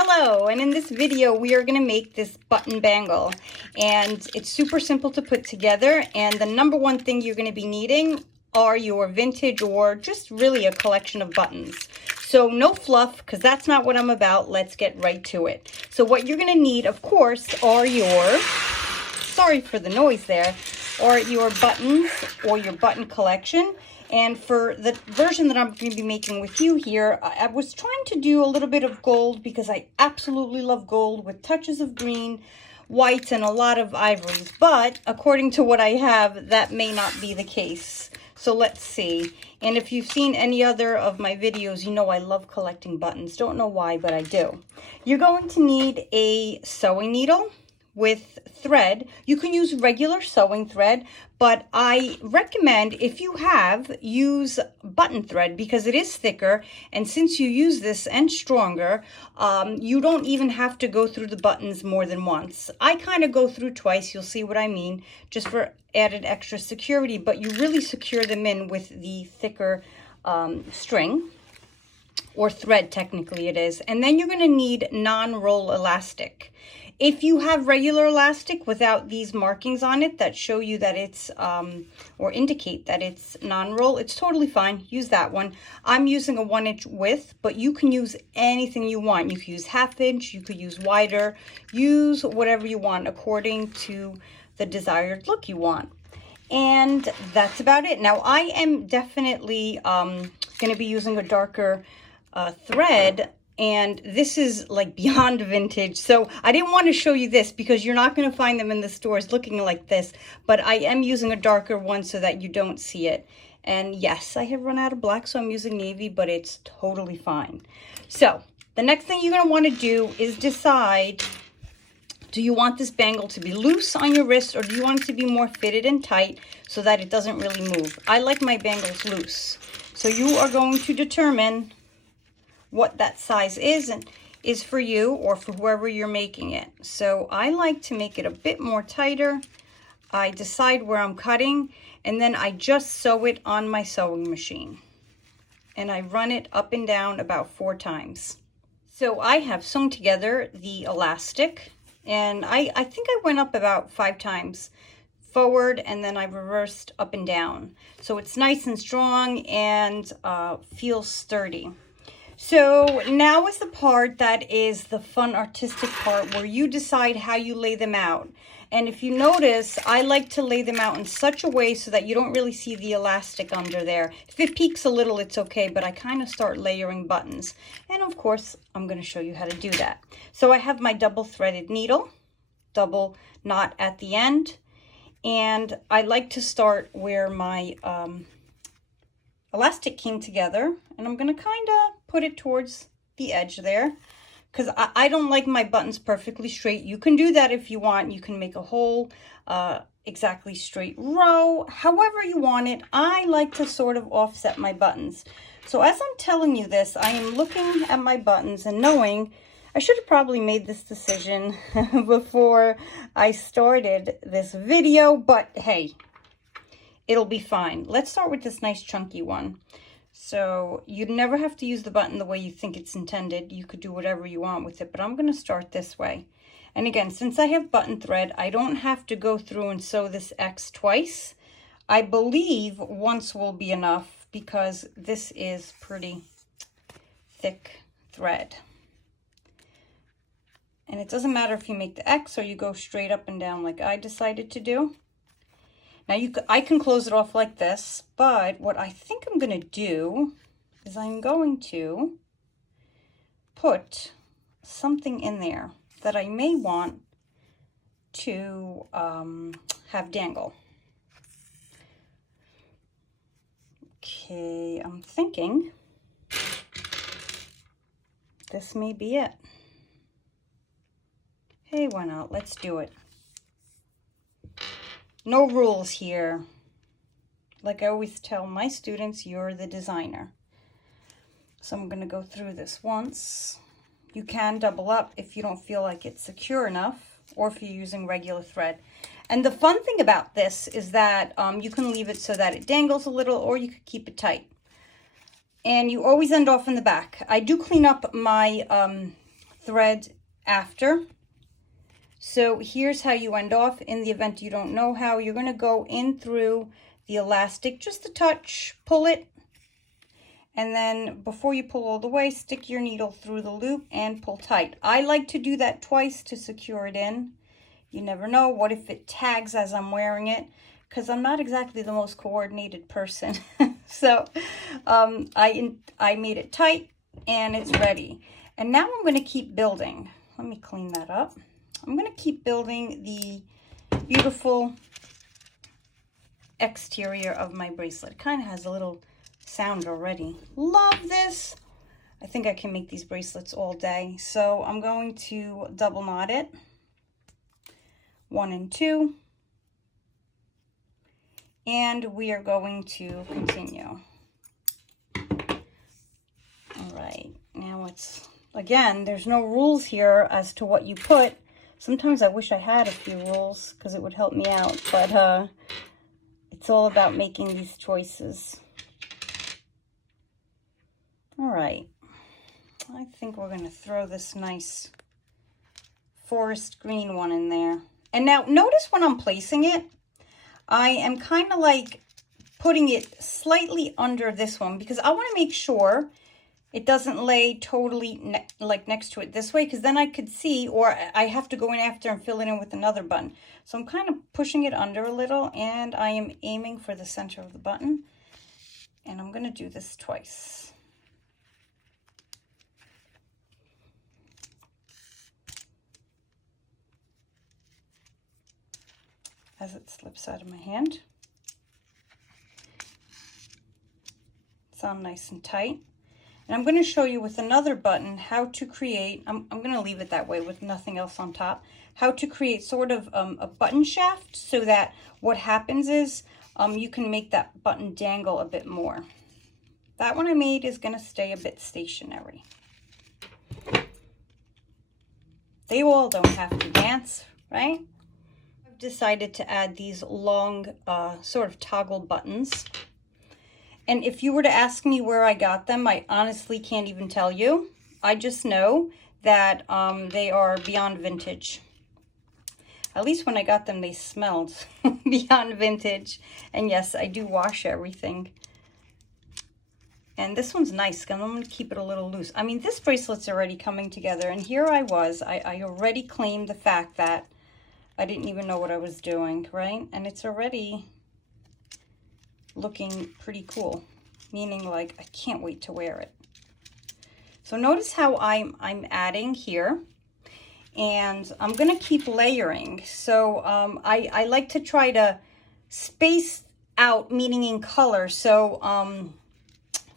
Hello, and in this video we are going to make this button bangle, and it's super simple to put together. And the number one thing you're going to be needing are your vintage or just really a collection of buttons. So no fluff, because that's not what I'm about. Let's get right to it. So what you're going to need, of course, are your, sorry for the noise there, are your buttons or your button collection. And for the version that I'm going to be making with you here, I was trying to do a little bit of gold because I absolutely love gold with touches of green, whites, and a lot of ivories. But according to what I have, that may not be the case. So let's see. And if you've seen any other of my videos, you know I love collecting buttons. Don't know why, but I do. You're going to need a sewing needle with thread. You can use regular sewing thread, but I recommend, if you have, use button thread because it is thicker, and since you use this and stronger, you don't even have to go through the buttons more than once. I kind of go through twice, you'll see what I mean, just for added extra security, but you really secure them in with the thicker string, or thread technically it is. And then you're going to need non-roll elastic. If you have regular elastic without these markings on it that show you that it's, or indicate that it's non-roll, it's totally fine. Use that one. I'm using a 1-inch width, but you can use anything you want. You could use 1/2 inch, you could use wider, use whatever you want according to the desired look you want. And that's about it. Now I am definitely going to be using a darker thread. And this is like beyond vintage. So I didn't want to show you this because you're not going to find them in the stores looking like this. But I am using a darker one so that you don't see it. And yes, I have run out of black, so I'm using navy, but it's totally fine. So the next thing you're going to want to do is decide, do you want this bangle to be loose on your wrist, or do you want it to be more fitted and tight so that it doesn't really move? I like my bangles loose. So you are going to determine what that size is and is for you or for whoever you're making it. So I like to make it a bit more tighter. I decide where I'm cutting, and then I just sew it on my sewing machine. And I run it up and down about 4 times. So I have sewn together the elastic, and I think I went up about 5 times forward, and then I reversed up and down. So it's nice and strong and feels sturdy. So now is the part that is the fun artistic part where you decide how you lay them out. And if you notice, I like to lay them out in such a way so that you don't really see the elastic under there. If it peaks a little, it's okay, but I kind of start layering buttons. And of course, I'm going to show you how to do that. So I have my double threaded needle, double knot at the end. And I like to start where my elastic came together, and I'm going to kind of put it towards the edge there because I don't like my buttons perfectly straight. You can do that if you want. You can make a whole exactly straight row, however you want it. I like to sort of offset my buttons. So as I'm telling you this, I am looking at my buttons and knowing I should have probably made this decision before I started this video, but hey, it'll be fine. Let's start with this nice chunky one. So you'd never have to use the button the way you think it's intended. You could do whatever you want with it, but I'm going to start this way. And again, since I have button thread, I don't have to go through and sew this X twice. I believe once will be enough because this is pretty thick thread. And it doesn't matter if you make the X or you go straight up and down like I decided to do. Now I can close it off like this, but what I think I'm going to do is I'm going to put something in there that I may want to have dangle. Okay, I'm thinking this may be it. Hey, why not? Let's do it. No rules here. Like I always tell my students, you're the designer. So I'm going to go through this once. You can double up if you don't feel like it's secure enough, or if you're using regular thread. And the fun thing about this is that you can leave it so that it dangles a little, or you could keep it tight. And you always end off in the back. I do clean up my thread after. So here's how you end off. In the event you don't know how, you're going to go in through the elastic just a touch, pull it, and then before you pull all the way, stick your needle through the loop and pull tight. I like to do that twice to secure it in. You never know, what if it tags as I'm wearing it, because I'm not exactly the most coordinated person. So I made it tight and it's ready. And now I'm going to keep building. Let me clean that up. I'm going to keep building the beautiful exterior of my bracelet. It kind of has a little sound already. Love this. I think I can make these bracelets all day. So I'm going to double knot it. 1 and 2. And we are going to continue. All right, now it's, again, there's no rules here as to what you put. Sometimes I wish I had a few rules because it would help me out, but it's all about making these choices. All right, I think we're going to throw this nice forest green one in there. And now notice when I'm placing it, I am kind of like putting it slightly under this one because I want to make sure it doesn't lay totally like next to it this way, because then I could see, or I have to go in after and fill it in with another button. So I'm kind of pushing it under a little, and I am aiming for the center of the button. And I'm going to do this twice. As it slips out of my hand. It's on nice and tight. And I'm going to show you with another button how to create, I'm going to leave it that way with nothing else on top, how to create sort of a button shaft so that what happens is you can make that button dangle a bit more. That one I made is going to stay a bit stationary. They all don't have to dance, right? I've decided to add these long sort of toggle buttons. And if you were to ask me where I got them, I honestly can't even tell you. I just know that they are beyond vintage. At least when I got them, they smelled beyond vintage. And yes, I do wash everything. And this one's nice, because I'm going to keep it a little loose. I mean, this bracelet's already coming together. And here I was. I already claimed the fact that I didn't even know what I was doing, right? And it's already looking pretty cool, meaning like I can't wait to wear it. So notice how I'm adding here, and I'm gonna keep layering. So I like to try to space out, meaning in color. So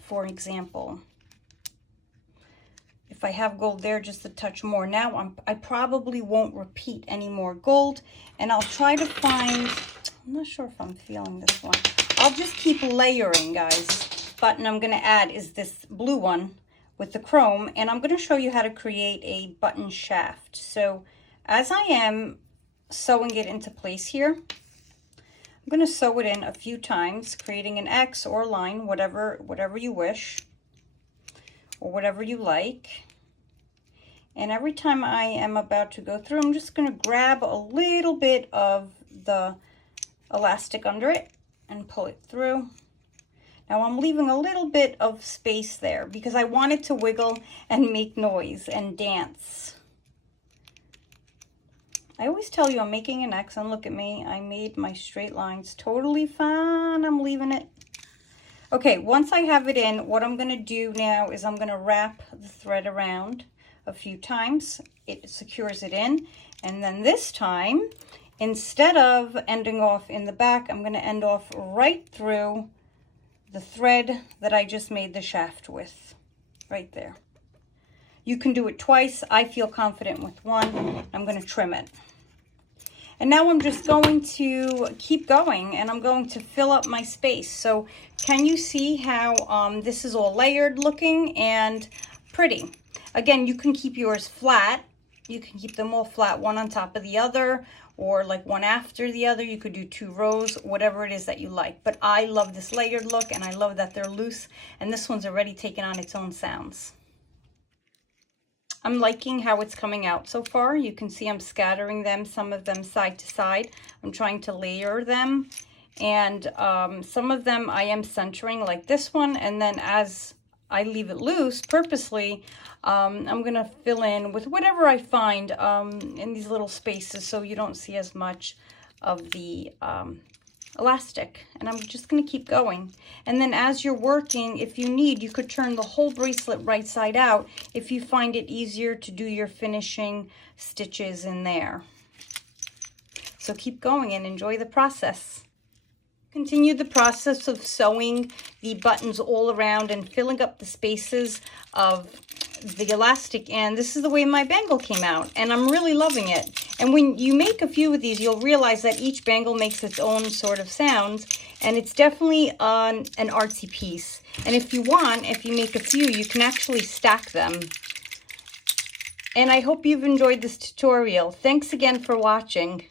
for example, if I have gold there, just a touch more. Now I probably won't repeat any more gold, and I'll try to find, I'm not sure if I'm feeling this one. I'll just keep layering, guys. Button I'm going to add is this blue one with the chrome, and I'm going to show you how to create a button shaft. So as I am sewing it into place here, I'm going to sew it in a few times, creating an X or line, whatever you wish, or whatever you like. And every time I am about to go through, I'm just going to grab a little bit of the elastic under it and pull it through. Now I'm leaving a little bit of space there because I want it to wiggle and make noise and dance. I always tell you I'm making an X, and look at me. I made my straight lines totally fine. I'm leaving it. Okay, once I have it in, what I'm going to do now is I'm going to wrap the thread around a few times. It secures it in. And then this time, instead of ending off in the back, I'm going to end off right through the thread that I just made the shaft with, right there. You can do it twice. I feel confident with one. I'm going to trim it. And now I'm just going to keep going, and I'm going to fill up my space. So can you see how this is all layered looking and pretty? Again, you can keep yours flat. You can keep them all flat, one on top of the other, or like one after the other. You could do 2 rows, whatever it is that you like. But I love this layered look, and I love that they're loose. And this one's already taken on its own sounds. I'm liking how it's coming out so far. You can see I'm scattering them, some of them side to side. I'm trying to layer them. And some of them I am centering, like this one. And then as I leave it loose purposely, I'm going to fill in with whatever I find in these little spaces so you don't see as much of the elastic. And I'm just going to keep going. And then as you're working, if you need, you could turn the whole bracelet right side out if you find it easier to do your finishing stitches in there. So keep going and enjoy the process. Continue the process of sewing the buttons all around and filling up the spaces of the elastic, and this is the way my bangle came out, and I'm really loving it. And when you make a few of these, you'll realize that each bangle makes its own sort of sounds, and it's definitely an artsy piece. And if you want, if you make a few, you can actually stack them. And I hope you've enjoyed this tutorial. Thanks again for watching.